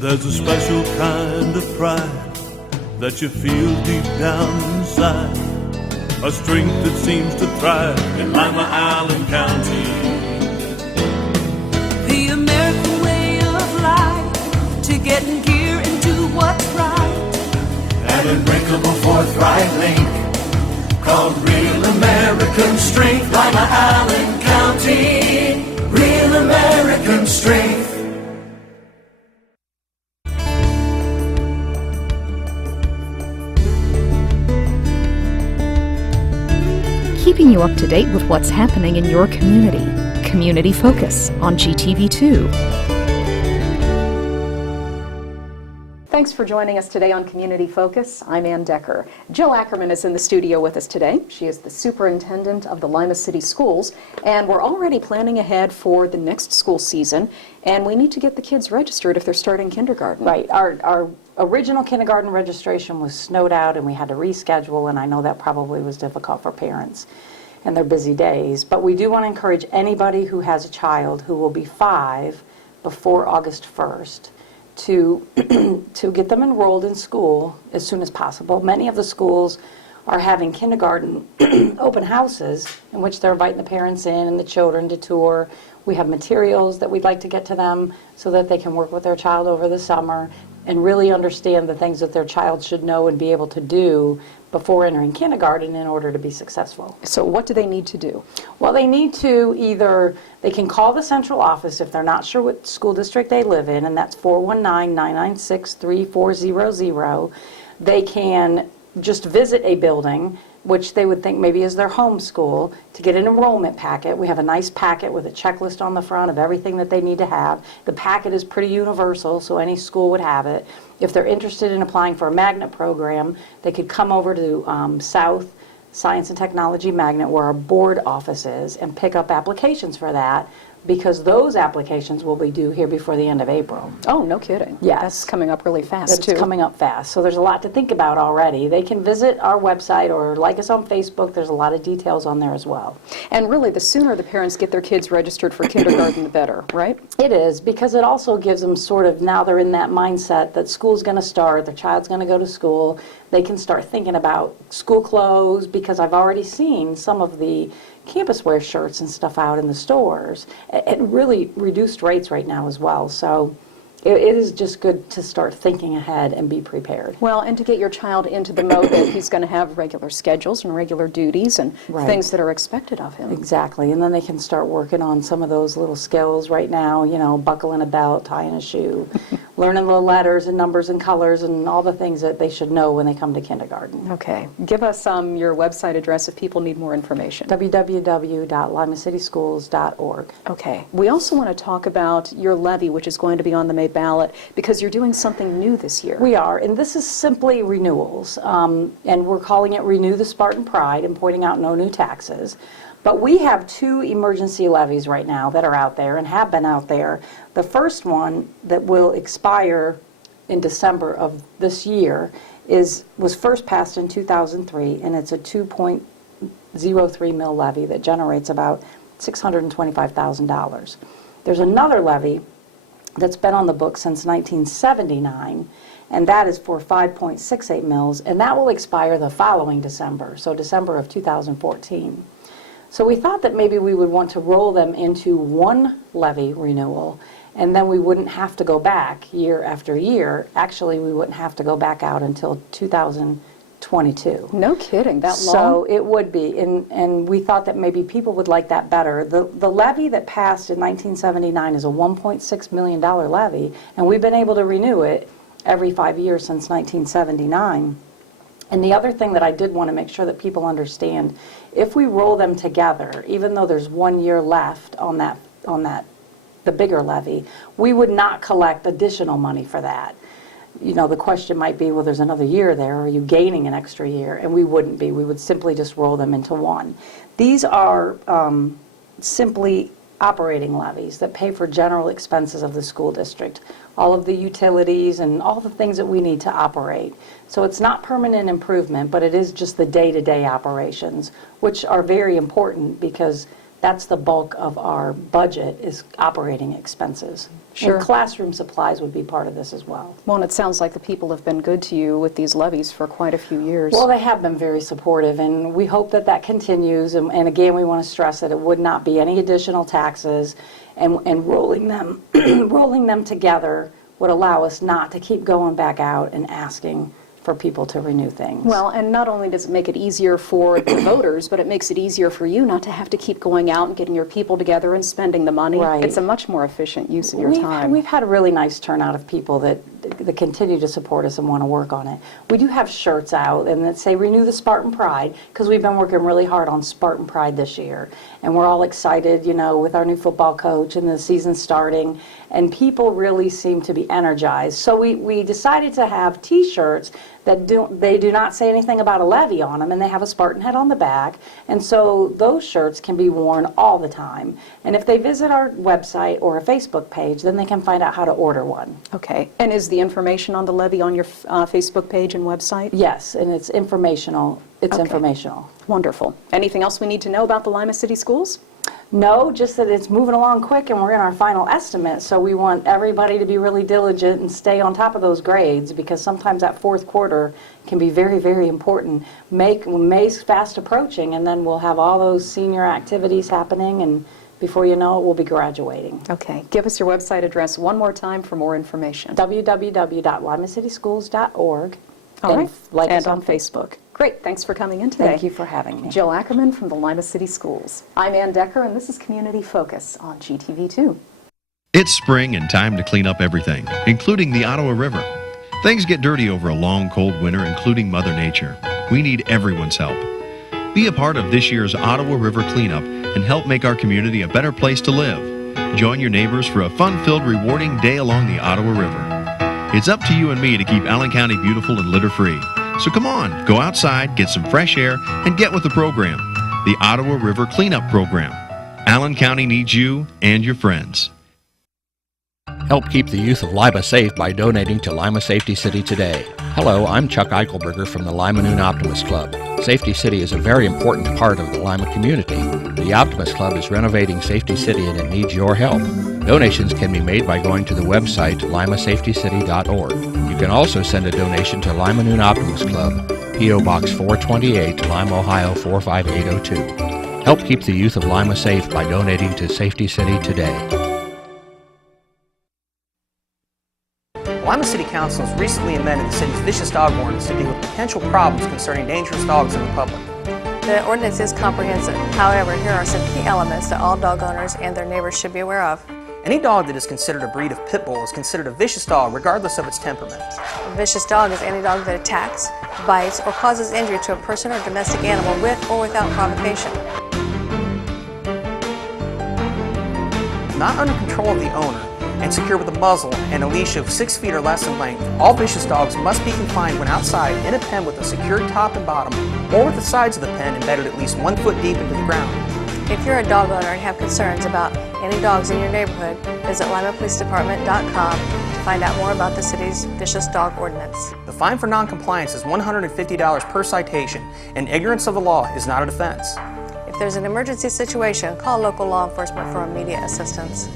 There's a special kind of pride that you feel deep down inside, a strength that seems to thrive in Lima, Allen County. The American way of life, to get in gear and do what's right. An unbreakable forthright link called real American strength. Lima, Allen County, real American strength. Keeping you up to date with what's happening in your community. Community Focus on GTV2. Thanks for joining us today on Community Focus. I'm Anne Decker. Jill Ackerman is in the studio with us today. She is the superintendent of the Lima City Schools, and we're already planning ahead for the next school season, and we need to get the kids registered if they're starting kindergarten. Right. Our original kindergarten registration was snowed out and we had to reschedule, and I know that probably was difficult for parents and their busy days. But we do want to encourage anybody who has a child who will be 5 before August 1st to get them enrolled in school as soon as possible. Many of the schools are having kindergarten open houses in which they're inviting the parents in and the children to tour. We have materials that we'd like to get to them so that they can work with their child over the summer and really understand the things that their child should know and be able to do before entering kindergarten in order to be successful. So what do they need to do? Well, they need to they can call the central office if they're not sure what school district they live in, and that's 419-996-3400. They can just visit a building, which they would think maybe is their home school, to get an enrollment packet. We have a nice packet with a checklist on the front of everything that they need to have. The packet is pretty universal, so any school would have it. If they're interested in applying for a magnet program, they could come over to South Science and Technology Magnet, where our board office is, and pick up applications for that, because those applications will be due here before the end of April. Oh, no kidding. Yes. That's coming up really fast, too. It's coming up fast. So there's a lot to think about already. They can visit our website or like us on Facebook. There's a lot of details on there as well. And really, the sooner the parents get their kids registered for kindergarten, the better, right? It is, because it also gives them sort of, now they're in that mindset that school's going to start, their child's going to go to school. They can start thinking about school clothes, because I've already seen some of the campus wear shirts and stuff out in the stores at really reduced rates right now as well. So it is just good to start thinking ahead and be prepared. Well, and to get your child into the mode that he's going to have regular schedules and regular duties and things that are expected of him. Exactly, and then they can start working on some of those little skills right now, you know, buckling a belt, tying a shoe, learning the letters and numbers and colors and all the things that they should know when they come to kindergarten. Okay. Give us your website address if people need more information. www.limacitysschools.org. Okay. We also want to talk about your levy, which is going to be on the May ballot, because you're doing something new this year. We are, and this is simply renewals, and we're calling it Renew the Spartan Pride and pointing out no new taxes. But we have 2 emergency levies right now that are out there and have been out there. The first one that will expire in December of this year was first passed in 2003, and it's a 2.03 mil levy that generates about $625,000. There's another levy that's been on the books since 1979, and that is for 5.68 mils, and that will expire the following December, so December of 2014. So we thought that maybe we would want to roll them into one levy renewal, and then we wouldn't have to go back year after year. Actually, we wouldn't have to go back out until 2022. No kidding, that long? So it would be, and we thought that maybe people would like that better. The levy that passed in 1979 is a $1.6 million levy, and we've been able to renew it every 5 years since 1979. And the other thing that I did want to make sure that people understand, if we roll them together, even though there's 1 year left on the bigger levy, we would not collect additional money for that. You know, the question might be, well, there's another year there, are you gaining an extra year? And we wouldn't be. We would simply just roll them into one. These are simply operating levies that pay for general expenses of the school district, all of the utilities and all the things that we need to operate. So it's not permanent improvement, but it is just the day-to-day operations, which are very important because that's the bulk of our budget is operating expenses. Sure. And classroom supplies would be part of this as well. Well, and it sounds like the people have been good to you with these levies for quite a few years. Well, they have been very supportive, and we hope that that continues. And again, we want to stress that it would not be any additional taxes, and rolling them, rolling them together would allow us not to keep going back out and asking for people to renew things. Well, and not only does it make it easier for the voters, but it makes it easier for you not to have to keep going out and getting your people together and spending the money. Right. It's a much more efficient use of your time. We've had a really nice turnout of people that continue to support us and want to work on it. We do have shirts out and that say Renew the Spartan Pride, because we've been working really hard on Spartan Pride this year. And we're all excited, you know, with our new football coach and the season starting. And people really seem to be energized. So we decided to have T-shirts that do not say anything about a levy on them, and they have a Spartan head on the back. And so those shirts can be worn all the time. And if they visit our website or a Facebook page, then they can find out how to order one. Okay. And is the information on the levy on your Facebook page and website? Yes, and it's informational. It's Okay. informational. Wonderful. Anything else we need to know about the Lima City Schools? No, just that it's moving along quick and we're in our final estimate, so we want everybody to be really diligent and stay on top of those grades, because sometimes that fourth quarter can be very, very important. May's fast approaching, and then we'll have all those senior activities happening, and before you know it, we'll be graduating. Okay. Give us your website address one more time for more information. www.limacitysschools.org. All right. Like and us on Facebook. Great. Thanks for coming in today. Thank you for having me. Jill Ackerman from the Lima City Schools. I'm Anne Decker, and this is Community Focus on GTV2. It's spring and time to clean up everything, including the Ottawa River. Things get dirty over a long, cold winter, including Mother Nature. We need everyone's help. Be a part of this year's Ottawa River cleanup and help make our community a better place to live. Join your neighbors for a fun-filled, rewarding day along the Ottawa River. It's up to you and me to keep Allen County beautiful and litter-free. So come on, go outside, get some fresh air, and get with the program, the Ottawa River Cleanup Program. Allen County needs you and your friends. Help keep the youth of Lima safe by donating to Lima Safety City today. Hello, I'm Chuck Eichelberger from the Lima Noon Optimist Club. Safety City is a very important part of the Lima community. The Optimist Club is renovating Safety City and it needs your help. Donations can be made by going to the website limasafetycity.org. You can also send a donation to Lima Noon Optimist Club, P.O. Box 428, Lima, Ohio 45802. Help keep the youth of Lima safe by donating to Safety City today. Lima City Council has recently amended the city's vicious dog ordinance to deal with potential problems concerning dangerous dogs in the public. The ordinance is comprehensive. However, here are some key elements that all dog owners and their neighbors should be aware of. Any dog that is considered a breed of pit bull is considered a vicious dog regardless of its temperament. A vicious dog is any dog that attacks, bites, or causes injury to a person or domestic animal with or without provocation. Not under control of the owner and secure with a muzzle and a leash of 6 feet or less in length, all vicious dogs must be confined when outside in a pen with a secured top and bottom, or with the sides of the pen embedded at least 1 foot deep into the ground. If you're a dog owner and have concerns about any dogs in your neighborhood, visit limapolicedepartment.com to find out more about the city's vicious dog ordinance. The fine for non-compliance is $150 per citation, and ignorance of the law is not a defense. If there's an emergency situation, call local law enforcement for immediate assistance.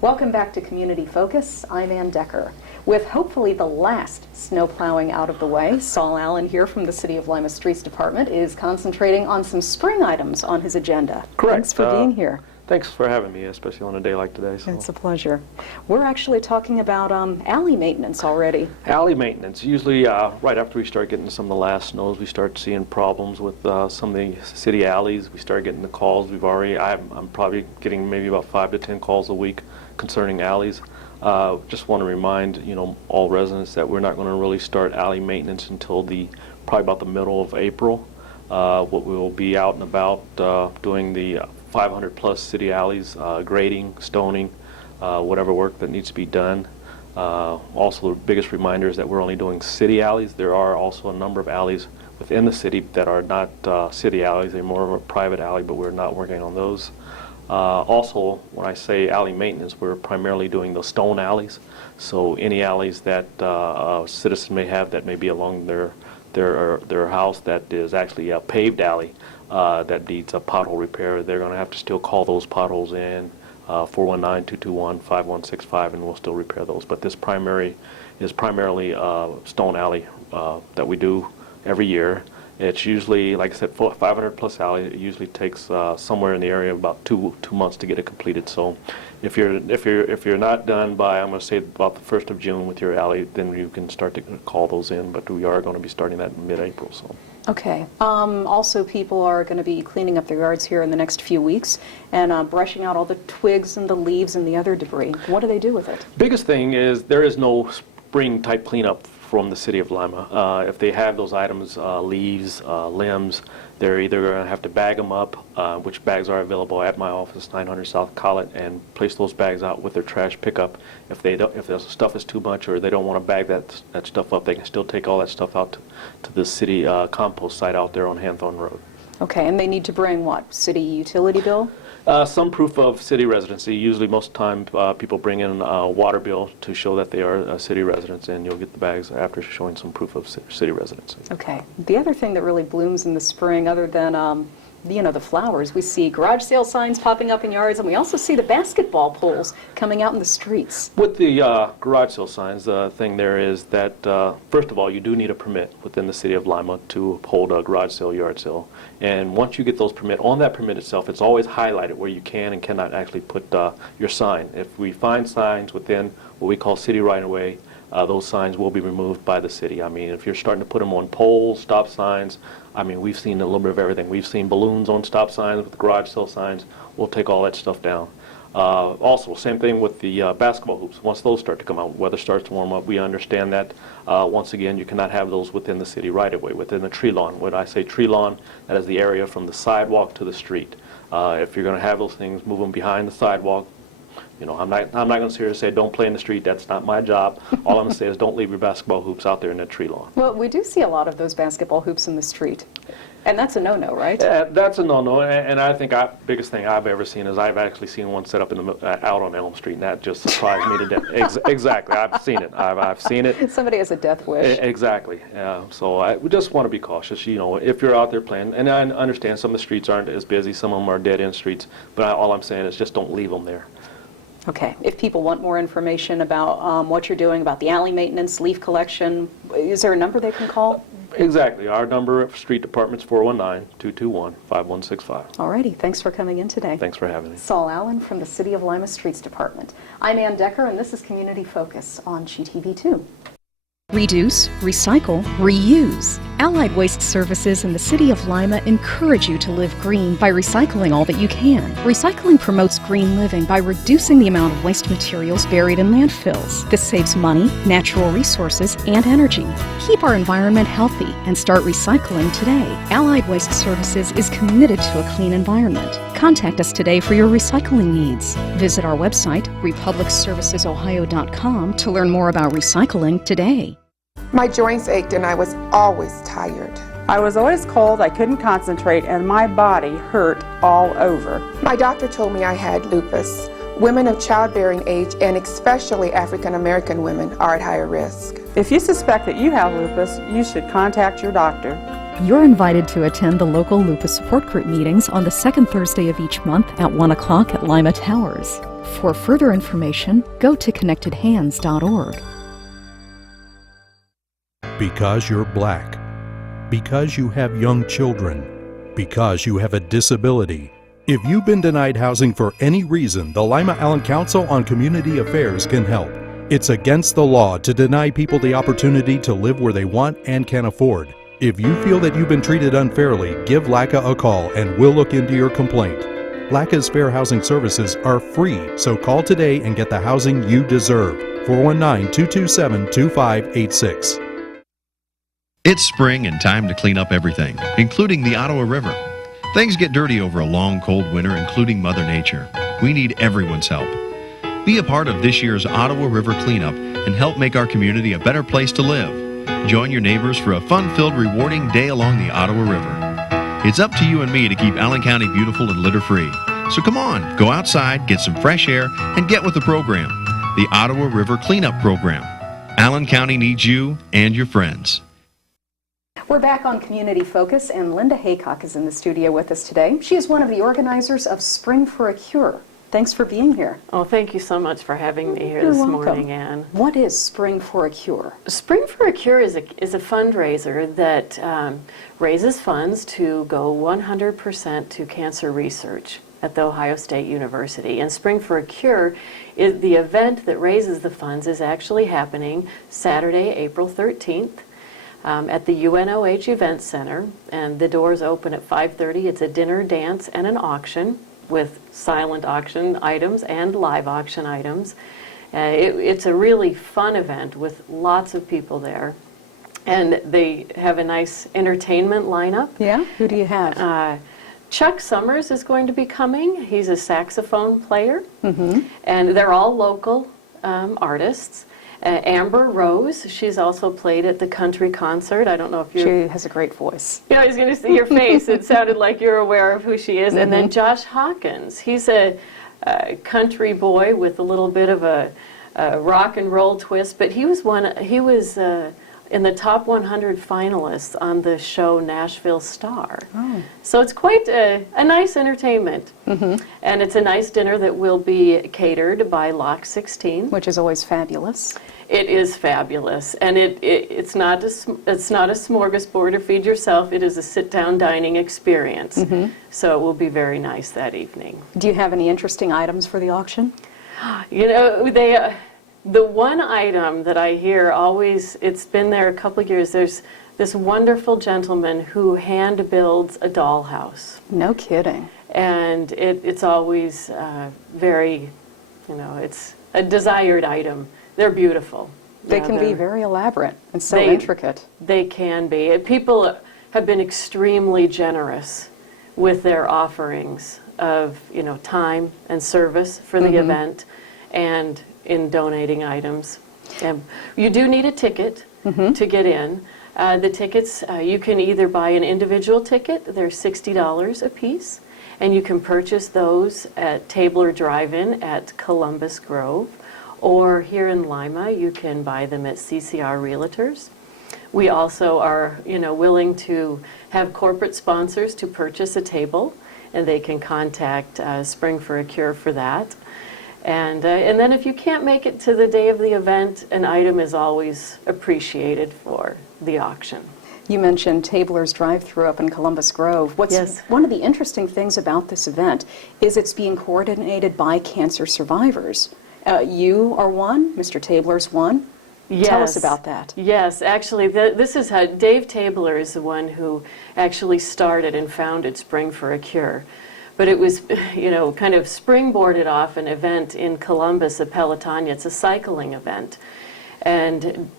Welcome back to Community Focus. I'm Anne Decker. With hopefully the last snow plowing out of the way, Saul Allen here from the City of Lima Streets Department is concentrating on some spring items on his agenda. Correct. Thanks for being here. Thanks for having me, especially on a day like today. So. It's a pleasure. We're actually talking about alley maintenance already. Alley maintenance. Usually right after we start getting some of the last snows, we start seeing problems with some of the city alleys. We start getting the calls. I'm probably getting maybe about 5 to 10 calls a week concerning alleys. Just want to remind all residents that we're not going to really start alley maintenance until probably about the middle of April. What we will be out and about doing the 500 plus city alleys, grading, stoning, whatever work that needs to be done. Also, the biggest reminder is that we're only doing city alleys. There are also a number of alleys within the city that are not city alleys. They're more of a private alley, but we're not working on those. Also, when I say alley maintenance, we're primarily doing those stone alleys. So any alleys that a citizen may have that may be along their their house that is actually a paved alley that needs a pothole repair, they're going to have to still call those potholes in, 419-221-5165, and we'll still repair those. But this is primarily Stone Alley that we do every year. It's usually, like I said, 500 plus alley. It usually takes somewhere in the area of about two months to get it completed. So if you're not done by, I'm going to say, about the 1st of June with your alley, then you can start to call those in. But we are going to be starting that in mid-April. So. Okay. Also, people are going to be cleaning up their yards here in the next few weeks and brushing out all the twigs and the leaves and the other debris. What do they do with it? Biggest thing is there is no spring-type cleanup from the City of Lima. If they have those items, leaves, limbs, they're either going to have to bag them up, which bags are available at my office, 900 South Collett, and place those bags out with their trash pickup. If the stuff is too much or they don't want to bag that stuff up, they can still take all that stuff out to the city compost site out there on Hanthorne Road. Okay, and they need to bring what? City utility bill? Some proof of city residency. Usually, most of the time, people bring in a water bill to show that they are city residents, and you'll get the bags after showing some proof of city residency. Okay. The other thing that really blooms in the spring, other than the flowers, we see garage sale signs popping up in yards, and we also see the basketball poles coming out in the streets. With the garage sale signs, the thing there is that, first of all, you do need a permit within the City of Lima to hold a garage sale, yard sale. And once you get those permit, on that permit itself, it's always highlighted where you can and cannot actually put your sign. If we find signs within what we call city right-of-way, those signs will be removed by the city. I mean, if you're starting to put them on poles, stop signs, I mean, we've seen a little bit of everything. We've seen balloons on stop signs with garage sale signs. We'll take all that stuff down. Also, same thing with the basketball hoops. Once those start to come out, weather starts to warm up, we understand that. Once again, you cannot have those within the city right-of-way, within the tree lawn. When I say tree lawn, that is the area from the sidewalk to the street. If you're going to have those things, move them behind the sidewalk. You know, I'm not going to sit here and say don't play in the street. That's not my job. All I'm going to say is don't leave your basketball hoops out there in that tree lawn. Well, we do see a lot of those basketball hoops in the street, and that's a no-no, right? That's a no-no, and I think biggest thing I've ever seen is I've actually seen one set up out on Elm Street, and that just surprised me to death. Exactly, I've seen it. I've seen it. Somebody has a death wish. Exactly. So we just want to be cautious. You know, if you're out there playing, and I understand some of the streets aren't as busy, some of them are dead-end streets, but all I'm saying is just don't leave them there. Okay. If people want more information about what you're doing, about the alley maintenance, leaf collection, is there a number they can call? Exactly. Our number of street department's 419-221-5165. All righty. Thanks for coming in today. Thanks for having me. Saul Allen from the City of Lima Streets Department. I'm Anne Decker, and this is Community Focus on GTV2. Reduce, recycle, reuse. Allied Waste Services in the City of Lima encourage you to live green by recycling all that you can. Recycling promotes green living by reducing the amount of waste materials buried in landfills. This saves money, natural resources, and energy. Keep our environment healthy and start recycling today. Allied Waste Services is committed to a clean environment. Contact us today for your recycling needs. Visit our website, republicservicesohio.com, to learn more about recycling today. My joints ached and I was always tired. I was always cold, I couldn't concentrate, and my body hurt all over. My doctor told me I had lupus. Women of childbearing age, and especially African American women, are at higher risk. If you suspect that you have lupus, you should contact your doctor. You're invited to attend the local lupus support group meetings on the second Thursday of each month at 1 o'clock at Lima Towers. For further information, go to connectedhands.org. Because you're black, because you have young children, because you have a disability. If you've been denied housing for any reason, the Lima Allen Council on Community Affairs can help. It's against the law to deny people the opportunity to live where they want and can afford. If you feel that you've been treated unfairly, give LACA a call and we'll look into your complaint. LACA's fair housing services are free, so call today and get the housing you deserve. 419-227-2586. It's spring and time to clean up everything, including the Ottawa River. Things get dirty over a long, cold winter, including Mother Nature. We need everyone's help. Be a part of this year's Ottawa River cleanup and help make our community a better place to live. Join your neighbors for a fun-filled, rewarding day along the Ottawa River. It's up to you and me to keep Allen County beautiful and litter-free. So come on, go outside, get some fresh air, and get with the program, the Ottawa River Cleanup Program. Allen County needs you and your friends. We're back on Community Focus, and Linda Haycock is in the studio with us today. She is one of the organizers of Spring for a Cure. Thanks for being here. Oh, thank you so much for having me here You're this welcome. morning, Anne. What is Spring for a Cure? Spring for a Cure is a fundraiser that raises funds to go 100% to cancer research at The Ohio State University. And Spring for a Cure, is the event that raises the funds, is actually happening Saturday, April 13th. At the UNOH Event Center, and the doors open at 5:30. It's a dinner, dance, and an auction with silent auction items and live auction items. It's a really fun event with lots of people there. And they have a nice entertainment lineup. Yeah? Who do you have? Chuck Summers is going to be coming. He's a saxophone player. Mm-hmm. And they're all local artists. Amber Rose, she's also played at the country concert. I don't know if you're... She has a great voice. Yeah, I was going to see your face. It sounded like you're aware of who she is. Mm-hmm. And then Josh Hawkins. He's a country boy with a little bit of a rock and roll twist, but he was in the top 100 finalists on the show Nashville Star. Oh. So it's quite a nice entertainment. Mm-hmm. And it's a nice dinner that will be catered by Lock 16. Which is always fabulous. It is fabulous, and it's not a smorgasbord or feed yourself. It is a sit-down dining experience. Mm-hmm. So it will be very nice that evening. Do you have any interesting items for the auction? You know, the one item that I hear always, it's been there a couple of years, there's this wonderful gentleman who hand builds a dollhouse. No kidding. And it's always very, it's a desired item. They're beautiful. They can be very elaborate and so intricate. They can be. People have been extremely generous with their offerings of, time and service for the event and in donating items. And you do need a ticket to get in. The tickets, you can either buy an individual ticket, they're $60 a piece, and you can purchase those at Tabler Drive-In at Columbus Grove, or here in Lima, you can buy them at CCR Realtors. We also are, willing to have corporate sponsors to purchase a table, and they can contact Spring for a Cure for that. And then if you can't make it to the day of the event, an item is always appreciated for the auction. You mentioned Tabler's Drive-Thru up in Columbus Grove. Yes. One of the interesting things about this event is it's being coordinated by cancer survivors. You are one, Mr. Tabler's one. Yes. Tell us about that. Yes, actually, this is how Dave Tabler is the one who actually started and founded Spring for a Cure. But it was, kind of springboarded off an event in Columbus at Pelotonia. It's a cycling event. And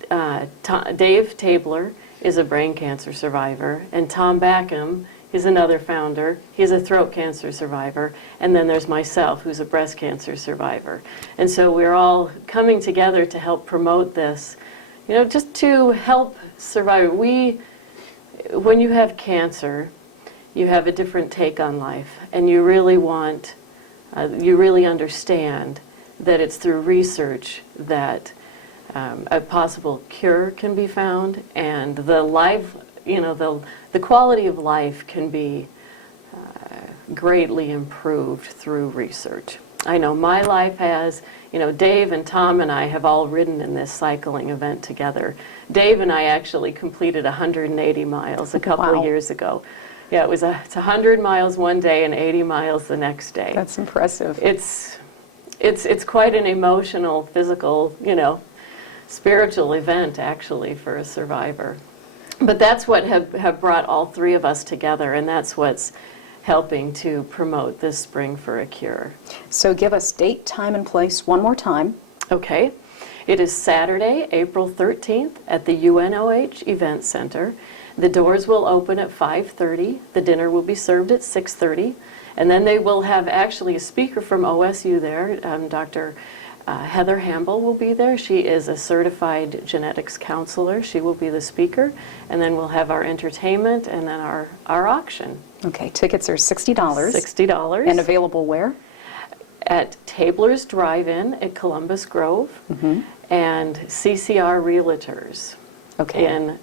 Dave Tabler is a brain cancer survivor, and Tom Backham is another founder. He's a throat cancer survivor. And then there's myself, who's a breast cancer survivor. And so we're all coming together to help promote this, just to help survive. When you have cancer, you have a different take on life, and you really understand that it's through research that a possible cure can be found, and the quality of life can be greatly improved through research. I know my life has. Dave and Tom and I have all ridden in this cycling event together. Dave and I actually completed 180 miles a couple of years ago. Yeah, it's 100 miles one day and 80 miles the next day. That's impressive. It's quite an emotional, physical, spiritual event, actually, for a survivor. But that's what have brought all three of us together, and that's what's helping to promote this Spring for a Cure. So give us date, time, and place one more time. Okay. It is Saturday, April 13th at the UNOH Event Center. The doors will open at 5:30. The dinner will be served at 6:30. And then they will have actually a speaker from OSU there. Dr. Heather Hamble will be there. She is a certified genetics counselor. She will be the speaker. And then we'll have our entertainment and then our auction. Okay, tickets are $60. $60. And available where? At Tabler's Drive-In at Columbus Grove and CCR Realtors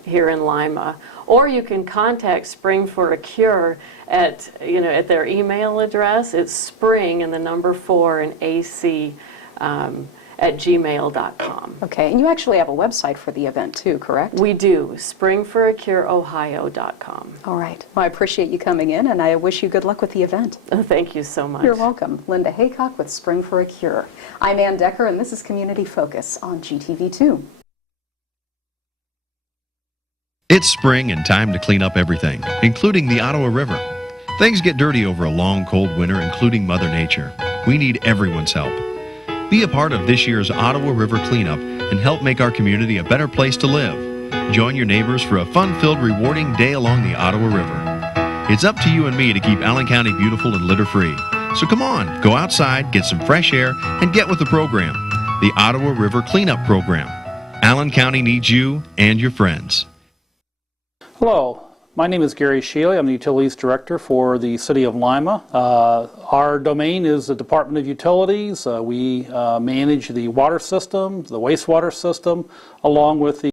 here in Lima. Or you can contact Spring for a Cure at, at their email address. It's spring and the number 4 and AC at gmail.com. Okay, and you actually have a website for the event too, correct? We do, springforacureohio.com. All right. Well, I appreciate you coming in, and I wish you good luck with the event. Thank you so much. You're welcome. Linda Haycock with Spring for a Cure. I'm Anne Decker, and this is Community Focus on GTV2. It's spring and time to clean up everything, including the Ottawa River. Things get dirty over a long, cold winter, including Mother Nature. We need everyone's help. Be a part of this year's Ottawa River cleanup and help make our community a better place to live. Join your neighbors for a fun-filled, rewarding day along the Ottawa River. It's up to you and me to keep Allen County beautiful and litter-free. So come on, go outside, get some fresh air, and get with the program, the Ottawa River Cleanup Program. Allen County needs you and your friends. Hello, my name is Gary Shealy. I'm the Utilities Director for the City of Lima. Our domain is the Department of Utilities. We manage the water system, the wastewater system, along with the